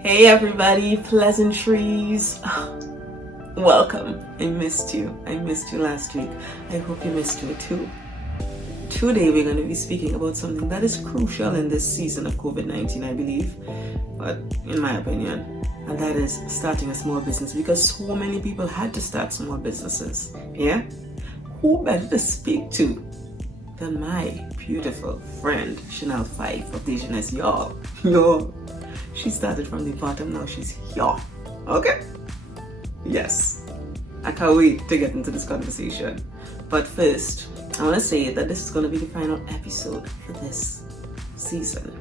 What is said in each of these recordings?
Hey everybody, pleasantries. Welcome. I missed you. I missed you last week. I hope you missed me too. Today we're going to be speaking about something that is crucial in this season of COVID-19, I believe, but in my opinion, and that is starting a small business, because so many people had to start small businesses. Yeah? Who better to speak to than my beautiful friend Chanel Fife of Dejaness, y'all. Yo, she started from the bottom, now she's here. Okay? Yes. I can't wait to get into this conversation. But first, I want to say that this is going to be the final episode for this season.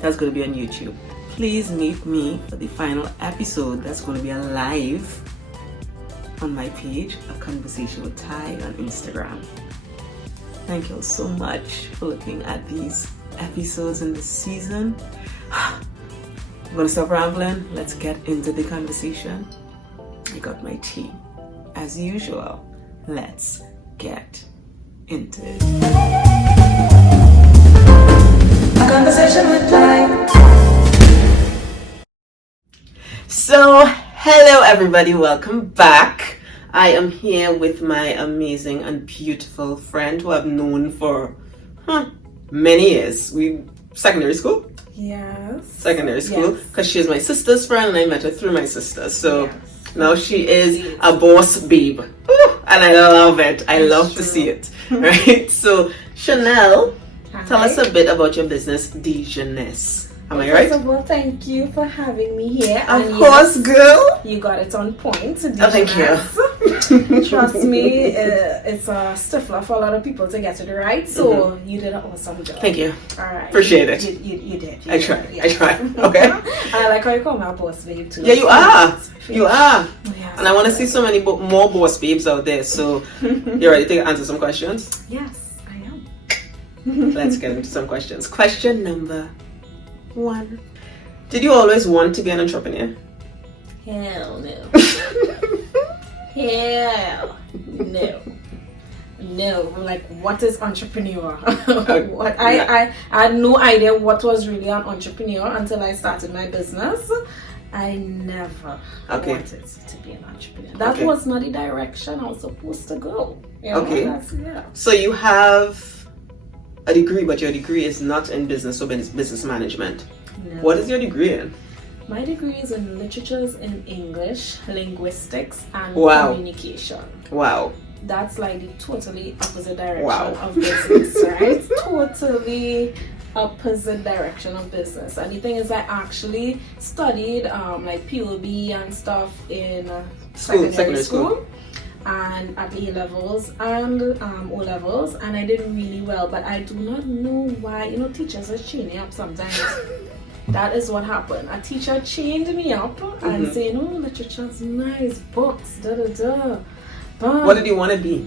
That's going to be on YouTube. Please meet me for the final episode that's going to be live on my page, A Conversation with Ty on Instagram. Thank you all so much for looking at these episodes in this season. I'm gonna stop rambling. Let's get into the conversation. I got my tea. As usual, let's get into it. A Conversation with Ty. So, hello everybody, welcome back. I am here with my amazing and beautiful friend who I've known for many years. Secondary school? Yes. Secondary school, because she's my sister's friend and I met her through my sister. So now she is a boss babe. Ooh, and I love it. I love to see it. Right? So, Chanel, tell us a bit about your business, Dejaness. Am I right? First of all, thank you for having me here. Of course, girl. You got it on point. Oh, thank you. Trust me, it's a stifler for a lot of people to get it right. So you did an awesome job. Thank you. All right. Appreciate it. You did. I try. Okay. I like how you call me a boss babe too. Yeah, you are. You are. Yes. And I want to see so many more boss babes out there. So you ready to answer some questions? Yes, I am. Let's get into some questions. Question number 1. Did you always want to be an entrepreneur? Hell no. Hell no. No. Like, what is entrepreneur? I had no idea what was really an entrepreneur until I started my business. I never wanted to be an entrepreneur. That was not the direction I was supposed to go. You know, So you have a degree, but your degree is not in business or business management. No. What is your degree in? My degree is in literatures in English, linguistics, and communication. Wow. That's like the totally opposite direction of business, right? Totally opposite direction of business. And the thing is, I actually studied like POB and stuff in secondary school. And at A levels and O levels, and I did really well, but I do not know why. Teachers are chaining up sometimes. That is what happened. A teacher chained me up and saying, "Oh, literature's nice, books, da da da." But what did you want to be?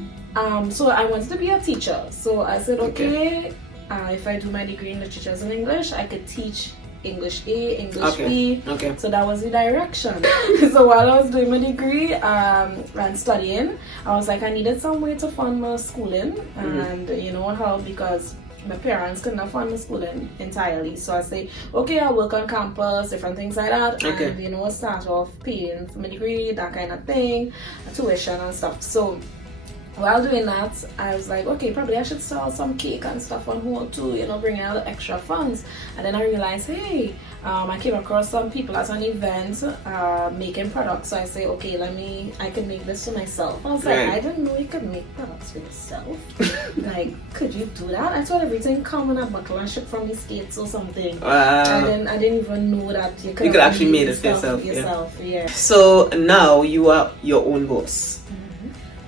So I wanted to be a teacher. So I said, okay, if I do my degree in literatures and English, I could teach English A, English B. So that was the direction. So while I was doing my degree and studying, I was like, I needed some way to fund my schooling, and you know how, because my parents couldn't fund my schooling entirely. So I say, okay, I'll work on campus, different things like that, and start off paying for my degree, that kind of thing, tuition and stuff. So while doing that, I was like, okay, probably I should sell some cake and stuff on hold too, bring in a little extra funds. And then I realized, hey, I came across some people at an event making products. So I say, okay, I can make this for myself. I was like, I didn't know you could make products for yourself. Like, could you do that? I thought everything come in a bottle and ship from the States or something. Wow. I didn't even know that you could actually made it for yourself. Yeah. So now you are your own boss.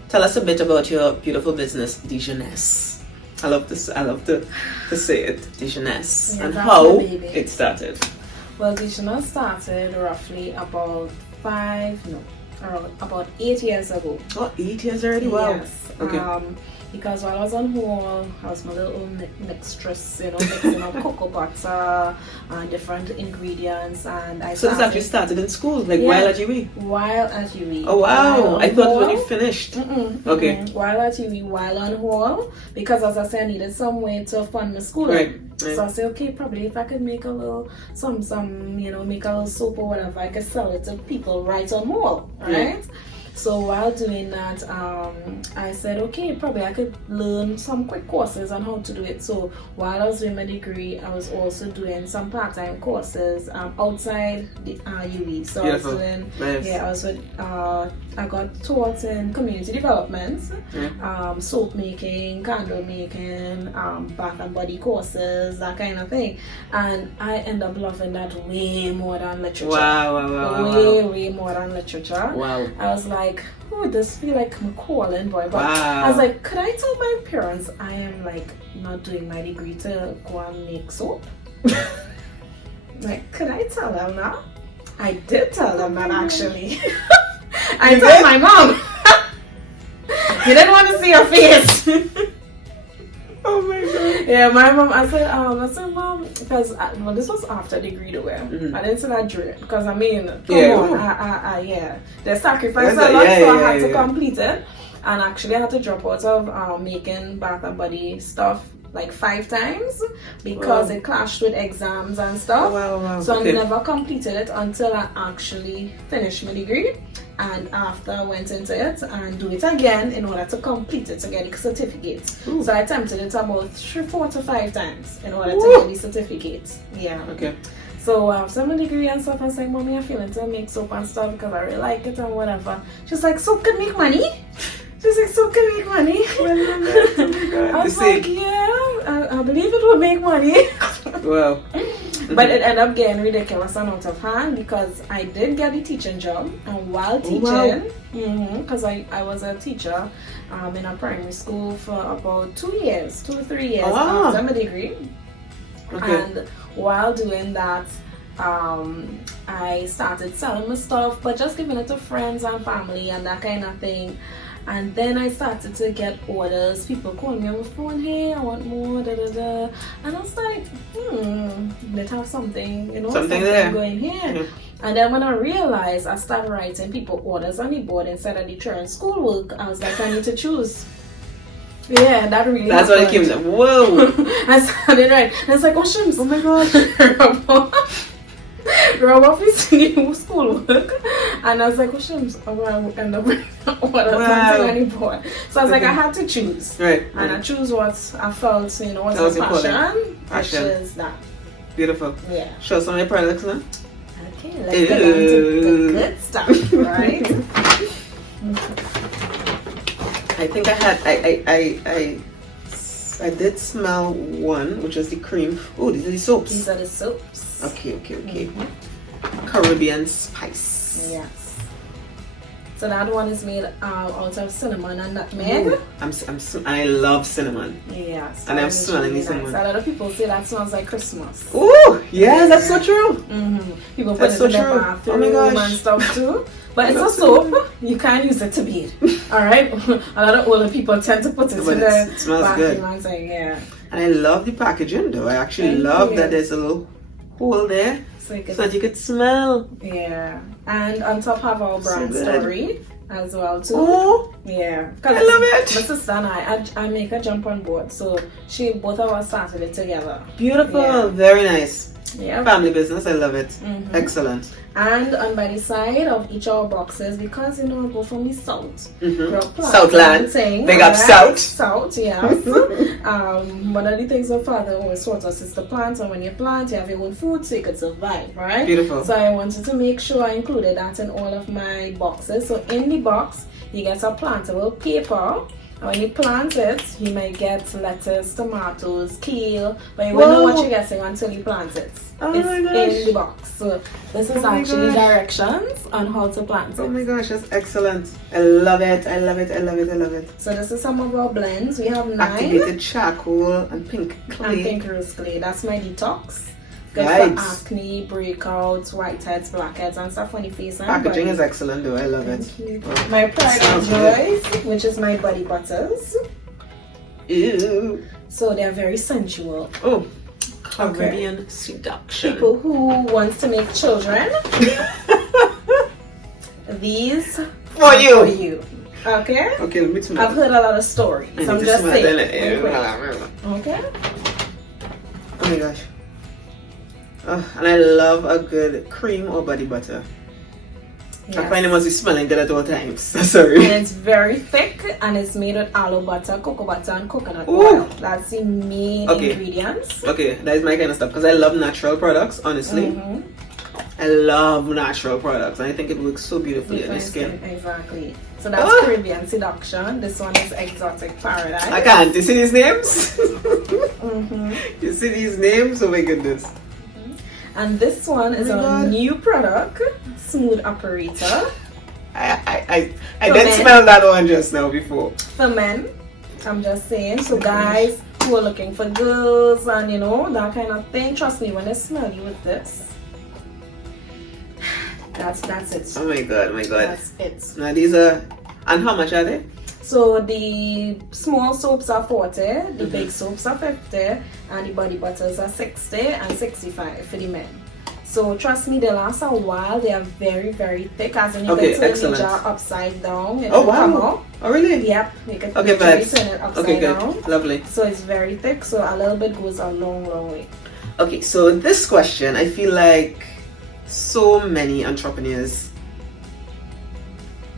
Tell us a bit about your beautiful business, Dejaness. I love to say it, Dejaness, and how it started. Well, Dejaness started roughly about 8 years ago. Oh, 8 years already? Wow. Yes. Because while I was on hall, I was my little mixtress, mixing up cocoa butter and different ingredients, and So this actually started in school, while at UE? While at UE. Oh wow! I thought when you finished. Okay. While at UE, while on hall, because as I said, I needed some way to fund my schooling. Right. So I said, okay, probably if I could make a little, make a little soap or whatever, I could sell it to people right on Mall, right? Yeah. So while doing that, I said, okay, probably I could learn some quick courses on how to do it. So while I was doing my degree, I was also doing some part-time courses outside the UWI. So I was doing, I got taught in community development, soap making, candle making, bath and body courses, that kind of thing. And I end up loving that way more than literature. Way more than literature. Wow. I was like, oh, this feel like my calling, boy. But I was like, could I tell my parents I am like not doing my degree to go and make soap? Like, could I tell them that? I did tell them that actually. I told my mom. You didn't want to see her face. Oh my god. Yeah, my mom. I said, mom, because this was after degree though. I didn't say that during, because I mean, come on, they sacrificed a lot, so I had to complete it, and actually I had to drop out of making bath and body stuff like 5 times because it clashed with exams and stuff. So I never completed it until I actually finished my degree, and after I went into it and do it again in order to complete it to get the certificate. So I attempted it about 4 to 5 times in order to get the certificate. Yeah. Okay. So after my degree and stuff, I was like, Mommy, I'm feeling to make soap and stuff because I really like it and whatever. She's like, soap can make money? She's like, soap can make money? I was like, yeah, I believe it will make money. Wow. But it ended up getting ridiculous and out of hand because I did get a teaching job, and while teaching, because I was a teacher in a primary school for about 2 to 3 years after my degree. And while doing that, I started selling my stuff, but just giving it to friends and family and that kind of thing. And then I started to get orders. People call me on the phone, hey, I want more, And I was like, let's have something, something there going here. And then when I realized, I started writing people orders on the board instead of the children's schoolwork. I was like, I need to choose. Yeah, that really That's what it came to. Whoa. I started writing. And I was like, oh, Shims, oh my god. Rob off his new schoolwork, and I was like, oh, Shims, I will end up anymore. So I was like, I had to choose. Right. And I choose what I felt, was my passion, which is that. Beautiful. Yeah. Show some of your products now. Okay, let's get on to the good stuff, right? I think I did smell one, which was the cream. Oh, these are the soaps. These are the soaps. Okay. Caribbean spice. Yes. So that one is made out of cinnamon and nutmeg. I love cinnamon. Yes. And I'm smelling the cinnamon. A lot of people say that smells like Christmas. Oh, yes, that's so true. People put it in their bathroom and stuff too. But it's a soap. You can't use it to bathe. Alright? A lot of older people tend to put it in their bathroom and say, yeah. And I love the packaging though. I actually love that there's a little hole there so that you could smell. Yeah. And on top have our brand story as well too. Oh, yeah. I love it. My sister and I make a jump on board. So both of us started it together. Beautiful. Yeah. Very nice. Yeah. Family business. I love it. Excellent. And on by the side of each of our boxes, because I go from the south, Southland, big up South, yes. One of the things my father always taught us is to plant, and when you plant, you have your own food so you could survive, right? Beautiful. So I wanted to make sure I included that in all of my boxes. So in the box, you get a plantable paper. When you plant it, you might get lettuce, tomatoes, kale, but you won't know what you're getting until you plant it. It's in the box. So this is actually directions on how to plant it. Oh my gosh, that's excellent. I love it. I love it. So this is some of our blends. We have 9. Activated charcoal and pink clay. And pink rose clay. That's my detox. Good for acne, breakouts, whiteheads, blackheads, and stuff on your face. Packaging is excellent though. I love it. Oh. My pride and joy, which is my body butters. Ew. So they're very sensual. Oh, Caribbean seduction. People who want to make children. These for you. For you. Okay? Okay, let me smell. I've heard a lot of stories. I'm just saying. Okay. Oh my gosh. And I love a good cream or body butter. Yes. I find it must be smelling good at all times. Sorry. And it's very thick and it's made with aloe butter, cocoa butter, and coconut oil. That's the main ingredients. Okay, that is my kind of stuff because I love natural products, honestly. I love natural products and I think it works so beautifully on your skin. Exactly. So that's Caribbean Seduction. This one is Exotic Paradise. I can't. You see these names? You see these names? Oh my goodness. And this one is a new product, Smooth Operator. I didn't smell that one just now before. For men, I'm just saying. So guys who are looking for girls and you know that kind of thing, trust me, when they smell you with this, that's it. Oh my god, That's it. Now these are, and how much are they? So the small soaps are 40, the big soaps are 50, and the body butters are 60 and 65 for the men. So trust me, they last a while. They are very, very thick. As in you can turn the jar upside down. Oh wow! Oh really? Yep. You can turn it upside down. Lovely. So it's very thick. So a little bit goes a long, long way. Okay, so this question, I feel like so many entrepreneurs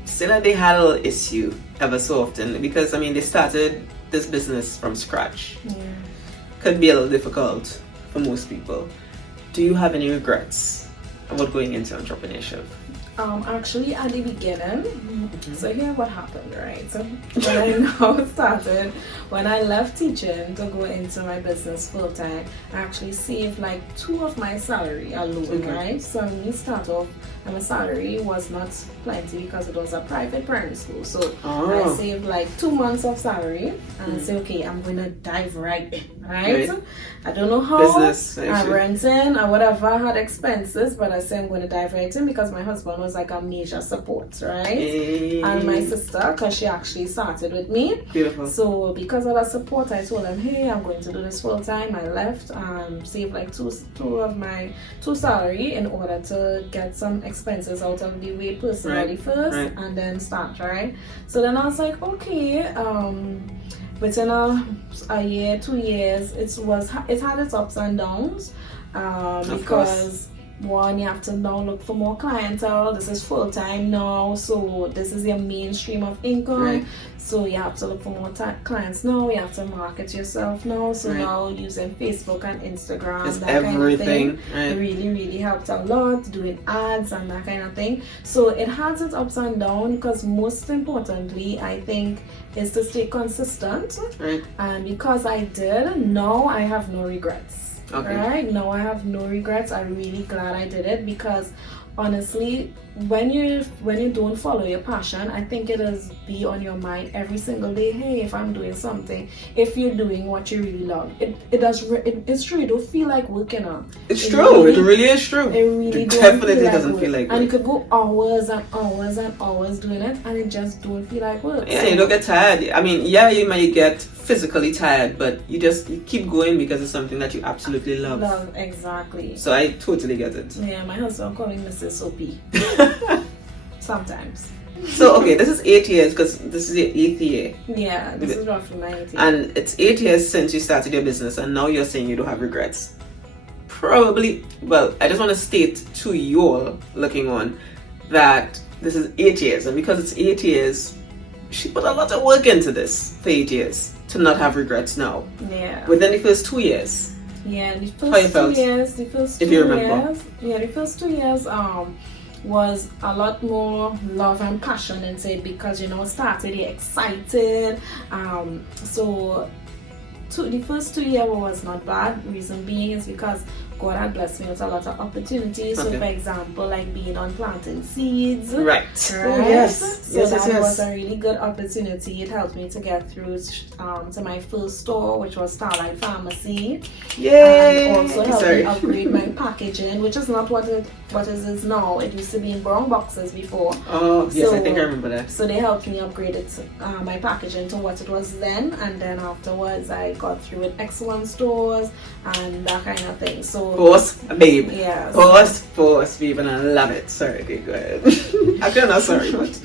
still they had a little issue ever so often because I mean they started this business from scratch. Yeah. Could be a little difficult for most people. Do you have any regrets about going into entrepreneurship? Actually at the beginning, so here what happened, right? So when I now started, when I left teaching to go into my business full time, I actually saved like 2 of my salary alone, right? So when we start off, and my salary was not plenty because it was a private primary school. So I saved like 2 months of salary and I said, okay, I'm gonna dive right in, right? I don't know how. Business, I'm renting or whatever, I had expenses, but I said I'm gonna dive right in because my husband was like a major support, right? And my sister, because she actually started with me. Beautiful. So because of that support, I told him, hey, I'm going to do this full time. I left saved like two of my 2 salary in order to get some expenses out of the way personally first and then start, right? So then I was like, okay, within a year, 2 years, it had its ups and downs because one, you have to now look for more clientele. This is full time now, so this is your main stream of income. So you have to look for more clients now. You have to market yourself now. So now using Facebook and Instagram, it's that everything. Kind of thing, really helped a lot. Doing ads and that kind of thing. So it has its ups and downs because most importantly, I think, is to stay consistent. And because I did, now I have no regrets. Right now I have no regrets. I'm really glad I did it because honestly, when you don't follow your passion, I think it is be on your mind every single day. Hey, if I'm doing something, if you're doing what you really love, it's true. You don't feel like working on. It's true. It really is true. It really definitely doesn't feel like work. And you could go hours and hours and hours doing it, and it just don't feel like work. Yeah, you don't get tired. I mean, yeah, you might get physically tired, but you keep going because it's something that you absolutely love. Exactly. So I totally get it. Yeah, my husband calling Mrs. Soapy. Sometimes. So okay, this is 8 years because this is your 8th year. Yeah, this is roughly my 8th year. And it's 8 years since you started your business, and now you're saying you don't have regrets. Probably. Well, I just want to state to you all looking on that this is 8 years, and because it's 8 years, she put a lot of work into this for 8 years to not have regrets now. Yeah. Within the first 2 years. Yeah, the first 2 years. The first 2 if you remember. Yeah, the first 2 years was a lot more love and passion into it because started excited. So the first 2 years was not bad. Reason being is because God had blessed me with a lot of opportunities. So for example, like being on planting seeds. Right. Oh, yes. So that was a really good opportunity. It helped me to get through to my first store, which was Starlight Pharmacy. Yay! And also helped me upgrade my packaging, which is not what it is now. It used to be in brown boxes before. Oh, yes, I think I remember that. So they helped me upgrade it, my packaging to what it was then, and then afterwards I got through with X1 stores and that kind of thing. So Boss, babe. Yeah. Boss, babe, and I love it. Sorry, okay, go ahead. Actually, I'm not sorry, but.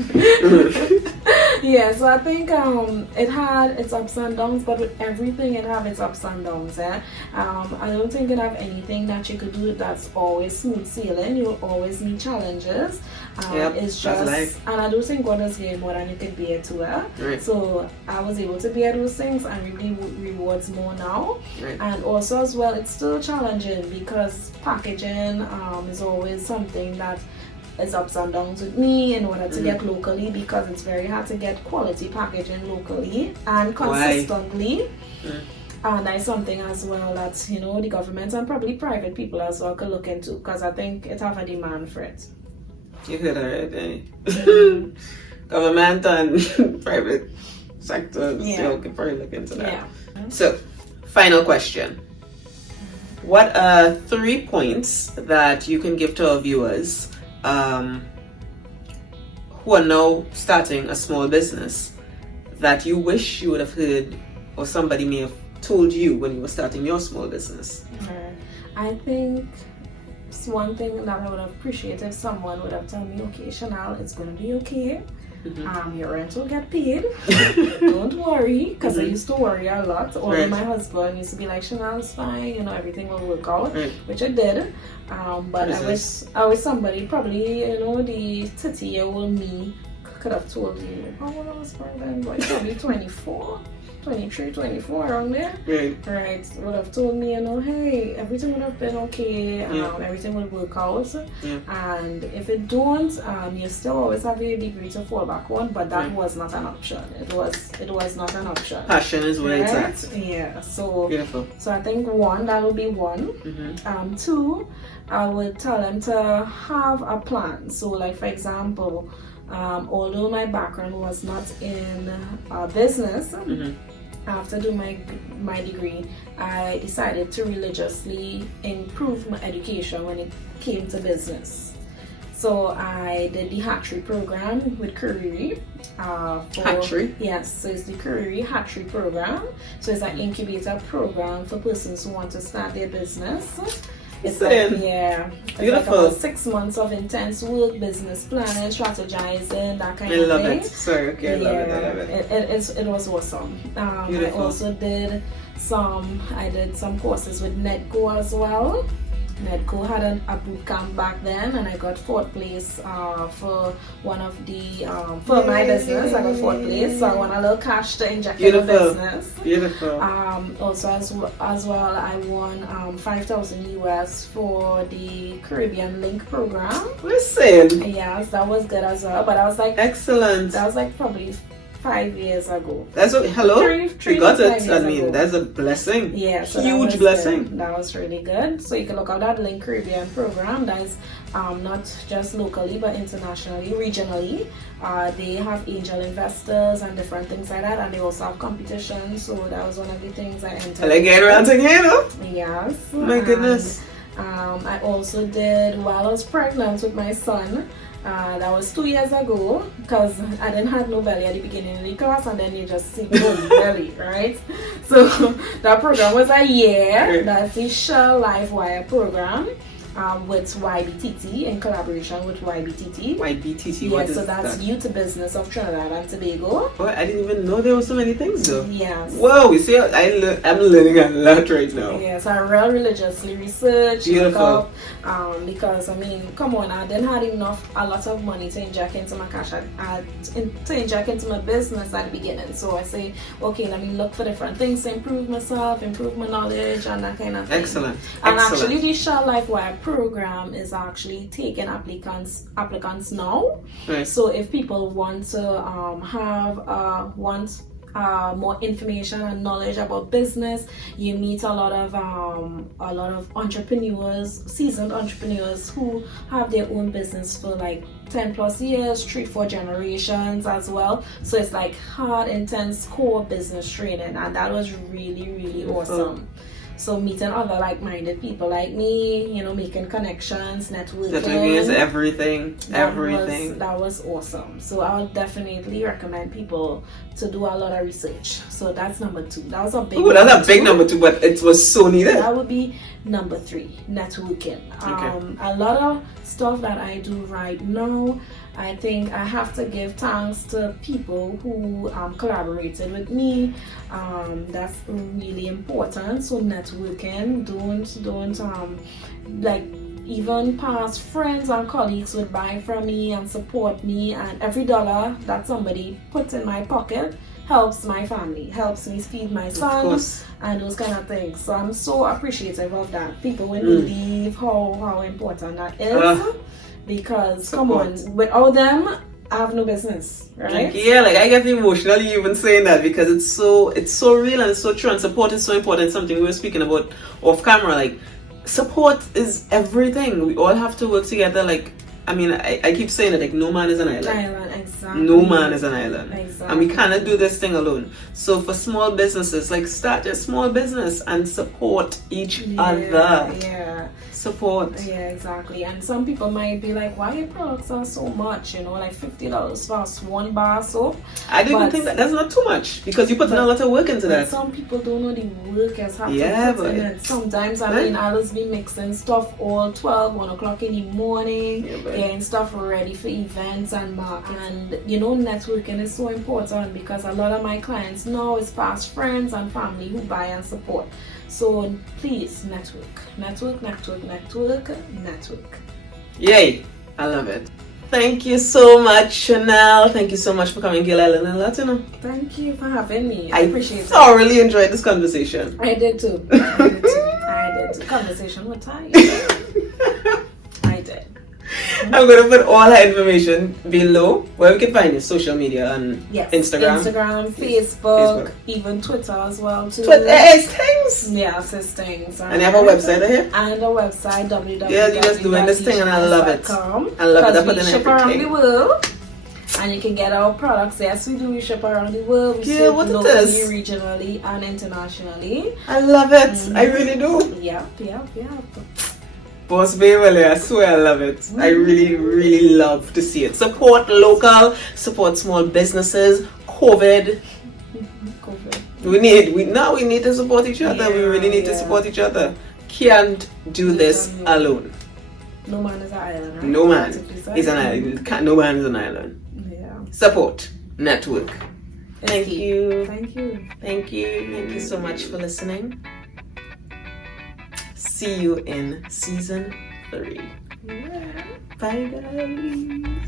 Yeah, so I think it had its ups and downs, but with everything it have its ups and downs. I don't think it have anything that you could do that's always smooth sailing. You'll always meet challenges. It's just life. And I do think God has given more than you could bear to her. Right. So I was able to bear those things and really rewards more now. Right. And also as well, it's still challenging because packaging is always something that is ups and downs with me in order to get locally, because it's very hard to get quality packaging locally and consistently. And that's something as well that the government and probably private people as well could look into, because I think it have a demand for it. You heard it right, Government and private sector could probably look into that. Yeah. So, final question. What are 3 points that you can give to our viewers who are now starting a small business that you wish you would have heard or somebody may have told you when you were starting your small business? I think one thing that I would appreciate if someone would have told me, okay, Chanel, it's going to be okay. Your rent will get paid. Don't worry, because I used to worry a lot. Although my husband used to be like, Chanel, it's fine, everything will work out, which it did. But I wish somebody, probably, the 30-year-old me could have told you, how old I was then, but probably 24. 23, 24, around there. Right. Would have told me, hey, everything would have been okay. Everything will work out. And if it don't, you still always have a degree to fall back on, but that was not an option. It was not an option. Passion is where it's at. Yeah. So beautiful. So I think that would be one. 2, I would tell them to have a plan. So like, for example, although my background was not in business, after doing my degree, I decided to religiously improve my education when it came to business. So I did the hatchery program with Kuriri. Hatchery? Yes, so it's the Kuriri hatchery program. So it's an incubator program for persons who want to start their business. It's beautiful. Like about 6 months of intense work, business planning, strategizing, that kind of thing. I love it. Sorry, okay, I love it. It was awesome. I also did some courses with Nedco as well. Nedco had a boot camp back then, and I got 4th place for one of the for my business. I got 4th place, so I won a little cash to inject in the business. Beautiful. Also as well, I won 5,000 US for the Caribbean Link program. Listen. Yes, that was good as well. But I was like, excellent. That was like probably 5 years ago. That's what. Hello. Three you got it. I mean, ago. That's a blessing. Yeah, so huge blessing. Good. That was really good. So you can look at that Link Caribbean program. That is not just locally but internationally, regionally. They have angel investors and different things like that, and they also have competitions. So that was one of the things I entered. Like get around again. Yes. My goodness. I also did while I was pregnant with my son. That was 2 years ago, because I didn't have no belly at the beginning of the class, and then you just see no belly, right? So that program was a year. That's the Shell Life Wire program with YBTT, in collaboration with YBTT. YBTT, what is so that's that? Youth Business of Trinidad and Tobago. Oh, I didn't even know there were so many things though. Yes. Whoa, you see, I'm learning a lot right now. Yes, I real religiously research. Beautiful. Because I mean, come on, I didn't have a lot of money to inject into my cash, to inject into my business at the beginning. So I say, okay, let me look for different things to improve myself, improve my knowledge, and that kind of thing. Excellent. And actually, the Shell Life Wire program is actually taking applicants now. Right. So if people want to more information and knowledge about business, you meet a lot of entrepreneurs, seasoned entrepreneurs who have their own business for like 10 plus years, 3-4 generations as well. So it's like hard, intense core business training, and that was really, really awesome. So meeting other like-minded people like me, you know, making connections, networking. Networking is everything. That was awesome. So I would definitely recommend people to do a lot of research. So that's number 2. That was a big. Oh, that's a big number 2, but it was so needed. That would be number 3, networking. A lot of stuff that I do right now, I think I have to give thanks to people who collaborated with me. That's really important. So networking, don't like, even past friends and colleagues would buy from me and support me, and every dollar that somebody puts in my pocket helps my family, helps me feed my son, and those kind of things. So I'm so appreciative of that. People wouldn't believe how important that is, because support. Come on, without them I have no business, right? Yeah, like I get emotional even saying that, because it's so real and it's so true, and support is so important. Something we were speaking about off camera, like support is everything. We all have to work together. Like, I mean, I keep saying it, like, no man is an island. Exactly. No man is an island. Exactly. And we cannot do this thing alone. So for small businesses, like, start your small business and support each other. Yeah. Support. Yeah, exactly. And some people might be like, why your products are so much? You know, like $50 for one bar soap. I don't even think that's not too much, because you put in a lot of work into that. Some people don't know the work as have to put in it. Sometimes, I mean, I'll just be mixing stuff all 1 o'clock in the morning, getting stuff ready for events and marketing. And you know, networking is so important, because a lot of my clients now is past friends and family who buy and support. So please, network. Yay! I love it. Thank you so much, Chanel. Thank you so much for coming, Gill Island and Latino. Thank you for having me. I appreciate it. I thoroughly enjoyed this conversation. I did too. Conversation with Ty. I did. I'm going to put all her information below, where we can find you, social media and Instagram, Facebook, even Twitter as well too. Twitter, it's things. Yeah, it's things. And you have a website here? And a website, www. Yeah, you're just doing this thing and I love it. I love it. I put in ship around the world. And you can get our products. Yes, we do. We ship around the world. We ship locally, regionally, and internationally. I love it. I really do. Yep. Boss Beverly, I swear I love it. I really, really love to see it. Support local, support small businesses. COVID. We need to support each other. We really need to support each other. Can't do this alone. No man is an island, right? No man is an island. No man is an island. Yeah. Support. Network. Thank you. Thank you. Thank you so much for listening. See you in season 3. Yeah. Bye guys.